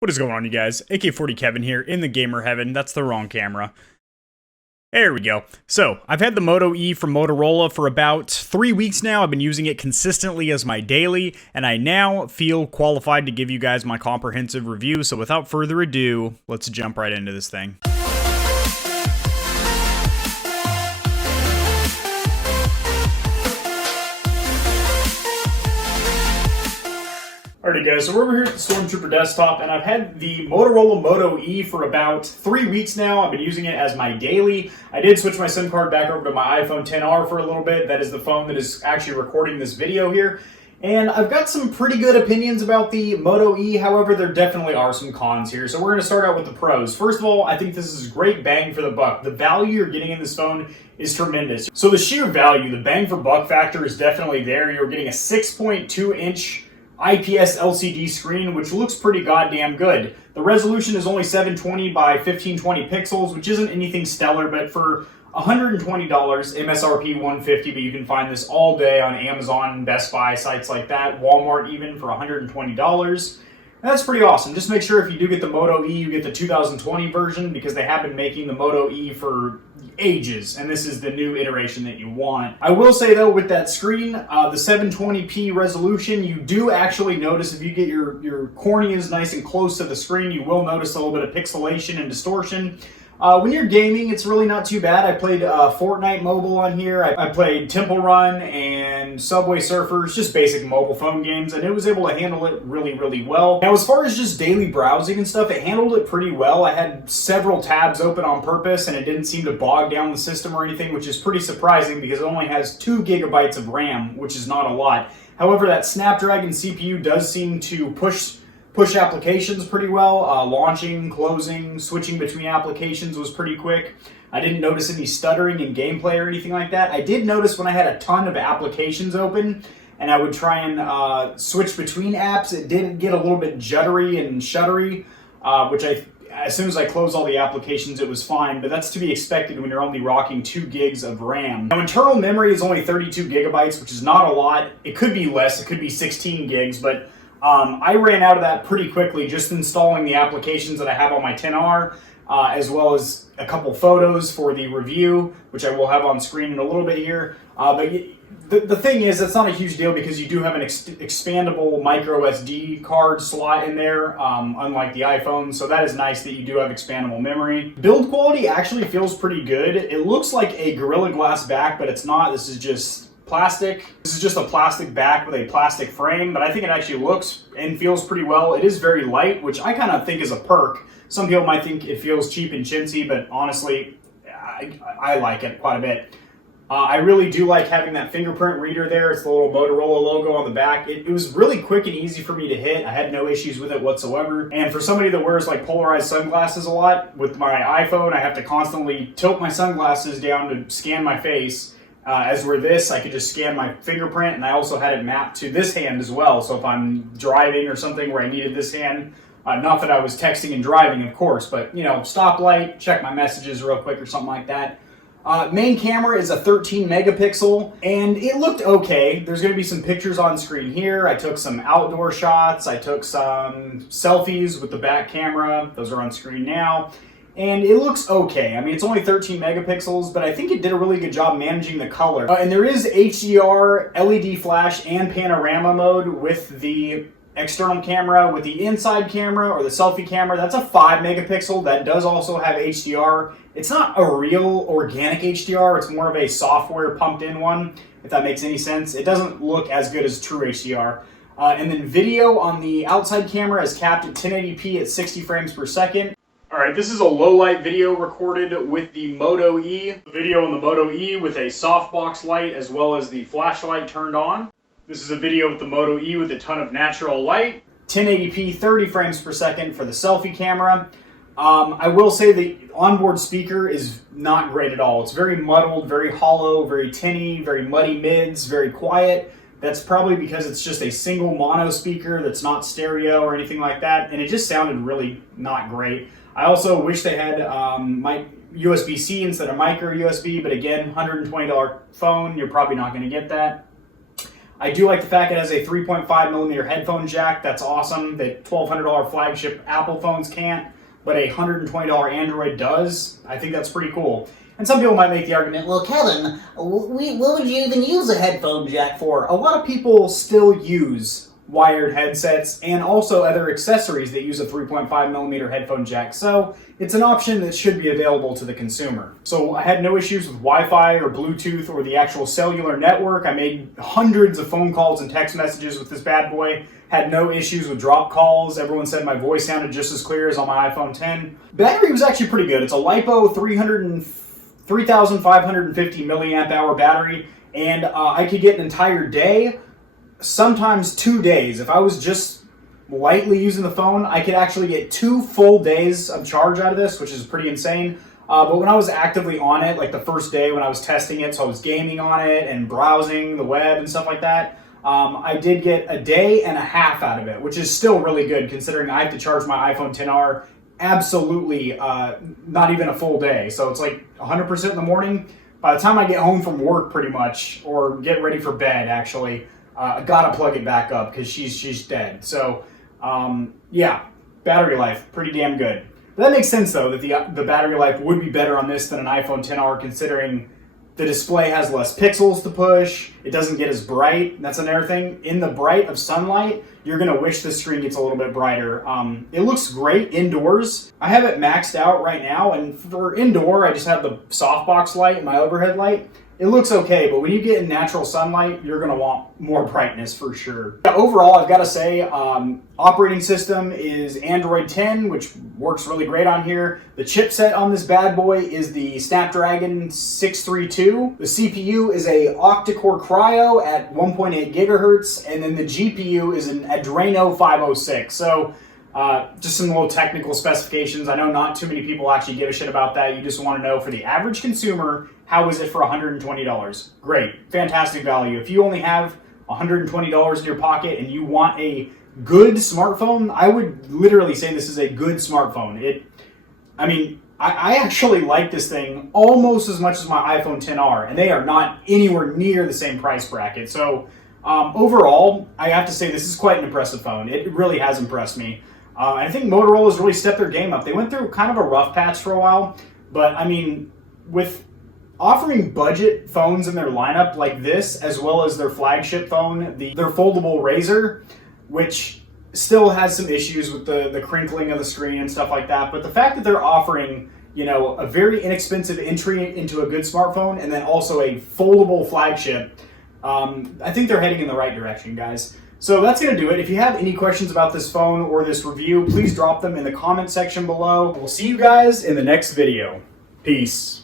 What is going on, you guys? AK-40 Kevin here in the gamer heaven. That's the wrong camera. There we go. So, I've had the Moto E from Motorola for about 3 weeks now. I've been using it consistently as my daily, and I now feel qualified to give you guys my comprehensive review. So without further ado, let's jump right into this thing. Alrighty guys, so we're over here at the Stormtrooper desktop, and I've had the Motorola Moto E for about 3 weeks now. I've been using it as my daily. I did switch my SIM card back over to my iPhone XR for a little bit. That is the phone that is actually recording this video here. And I've got some pretty good opinions about the Moto E, however, there definitely are some cons here. So we're going to start out with the pros. First of all, I think this is great bang for the buck. The value you're getting in this phone is tremendous. So the sheer value, the bang for buck factor is definitely there. You're getting a 6.2-inch IPS LCD screen, which looks pretty goddamn good. The resolution is only 720 by 1520 pixels, which isn't anything stellar, but for $120, MSRP $150, but you can find this all day on Amazon, Best Buy, sites like that, Walmart even for $120. That's pretty awesome. Just make sure if you do get the Moto E, you get the 2020 version, because they have been making the Moto E for ages, and this is the new iteration that you want. I will say though, with that screen, the 720p resolution, you do actually notice if you get your corneas nice and close to the screen, you will notice a little bit of pixelation and distortion. When you're gaming, it's really not too bad. I played Fortnite Mobile on here. I played Temple Run and Subway Surfers, just basic mobile phone games, and it was able to handle it really, really well. Now, as far as just daily browsing and stuff, it handled it pretty well. I had several tabs open on purpose, and it didn't seem to bog down the system or anything, which is pretty surprising because it only has 2 gigabytes of RAM, which is not a lot. However, that Snapdragon CPU does seem to push applications pretty well. Launching, closing, switching between applications was pretty quick. I didn't notice any stuttering in gameplay or anything like that. I did notice when I had a ton of applications open and I would try and switch between apps, it did get a little bit jittery and shuttery, which as soon as I closed all the applications, it was fine, but that's to be expected when you're only rocking 2 gigs of RAM. Now, internal memory is only 32 gigabytes, which is not a lot. It could be less, it could be 16 gigs, but I ran out of that pretty quickly just installing the applications that I have on my XR, as well as a couple photos for the review, which I will have on screen in a little bit here. But the thing is, that's not a huge deal because you do have an expandable micro SD card slot in there, unlike the iPhone, so that is nice that you do have expandable memory. Build quality actually feels pretty good. It looks like a Gorilla Glass back, but it's not. This is just plastic. This is just a plastic back with a plastic frame, but I think it actually looks and feels pretty well. It is very light, which I kind of think is a perk. Some people might think it feels cheap and chintzy, but honestly, I like it quite a bit. I really do like having that fingerprint reader there. It's the little Motorola logo on the back. It was really quick and easy for me to hit. I had no issues with it whatsoever. And for somebody that wears like polarized sunglasses a lot, with my iPhone, I have to constantly tilt my sunglasses down to scan my face. As where this, I could just scan my fingerprint, and I also had it mapped to this hand as well. So if I'm driving or something where I needed this hand, not that I was texting and driving, of course, but you know, stoplight, check my messages real quick or something like that. Main camera is a 13 megapixel, and it looked okay. There's going to be some pictures on screen here. I took some outdoor shots. I took some selfies with the back camera. Those are on screen now. And it looks okay. I mean, it's only 13 megapixels, but I think it did a really good job managing the color. And there is HDR, LED flash, and panorama mode with the external camera. With the inside camera or the selfie camera, that's a 5 megapixel. That does also have HDR. It's not a real organic HDR. It's more of a software pumped in one, if that makes any sense. It doesn't look as good as true HDR. And then video on the outside camera is capped at 1080p at 60 frames per second. Alright, this is a low light video recorded with the Moto E. The video on the Moto E with a softbox light as well as the flashlight turned on. This is a video with the Moto E with a ton of natural light. 1080p 30 frames per second for the selfie camera. I will say the onboard speaker is not great at all. It's very muddled, very hollow, very tinny, very muddy mids, very quiet. That's probably because it's just a single mono speaker that's not stereo or anything like that, and it just sounded really not great. I also wish they had USB-C instead of micro USB, but again, $120 phone, you're probably not going to get that. I do like the fact it has a 3.5mm headphone jack. That's awesome. The $1,200 flagship Apple phones can't, but a $120 Android does. I think that's pretty cool. And some people might make the argument, well, Kevin, what would you even use a headphone jack for? A lot of people still use wired headsets and also other accessories that use a 3.5mm headphone jack. So it's an option that should be available to the consumer. So I had no issues with Wi-Fi or Bluetooth or the actual cellular network. I made hundreds of phone calls and text messages with this bad boy. Had no issues with drop calls. Everyone said my voice sounded just as clear as on my iPhone 10. Battery was actually pretty good. It's a LiPo 3,550 milliamp hour battery, and I could get an entire day, sometimes 2 days. If I was just lightly using the phone, I could actually get 2 full days of charge out of this, which is pretty insane. But when I was actively on it, like the first day when I was testing it, so I was gaming on it and browsing the web and stuff like that, I did get a day and a half out of it, which is still really good considering I have to charge my iPhone XR absolutely not even a full day. So it's like 100% in the morning. By the time I get home from work pretty much, or get ready for bed actually, I gotta plug it back up because she's dead. So yeah, battery life, pretty damn good. But that makes sense though, that the battery life would be better on this than an iPhone XR considering the display has less pixels to push, it doesn't get as bright. That's another thing. In the bright of sunlight, you're gonna wish the screen gets a little bit brighter. It looks great indoors. I have it maxed out right now, and for indoor, I just have the softbox light, my overhead light. It looks okay, but when you get in natural sunlight, you're gonna want more brightness for sure. Overall, I've gotta say, operating system is Android 10, which works really great on here. The chipset on this bad boy is the Snapdragon 632. The CPU is a octa-core Cryo at 1.8 gigahertz, and then the GPU is an Adreno 506. So just some little technical specifications. I know not too many people actually give a shit about that. You just want to know for the average consumer, how is it for $120? Great, fantastic value. If you only have $120 in your pocket and you want a good smartphone, I would literally say this is a good smartphone. I actually like this thing almost as much as my iPhone XR, and they are not anywhere near the same price bracket. So overall, I have to say this is quite an impressive phone. It really has impressed me. I think Motorola's really stepped their game up. They went through kind of a rough patch for a while, but I mean, with offering budget phones in their lineup like this, as well as their flagship phone, their foldable Razr, which still has some issues with the crinkling of the screen and stuff like that, but the fact that they're offering, you know, a very inexpensive entry into a good smartphone and then also a foldable flagship, I think they're heading in the right direction, guys. So that's going to do it. If you have any questions about this phone or this review, please drop them in the comment section below. We'll see you guys in the next video. Peace.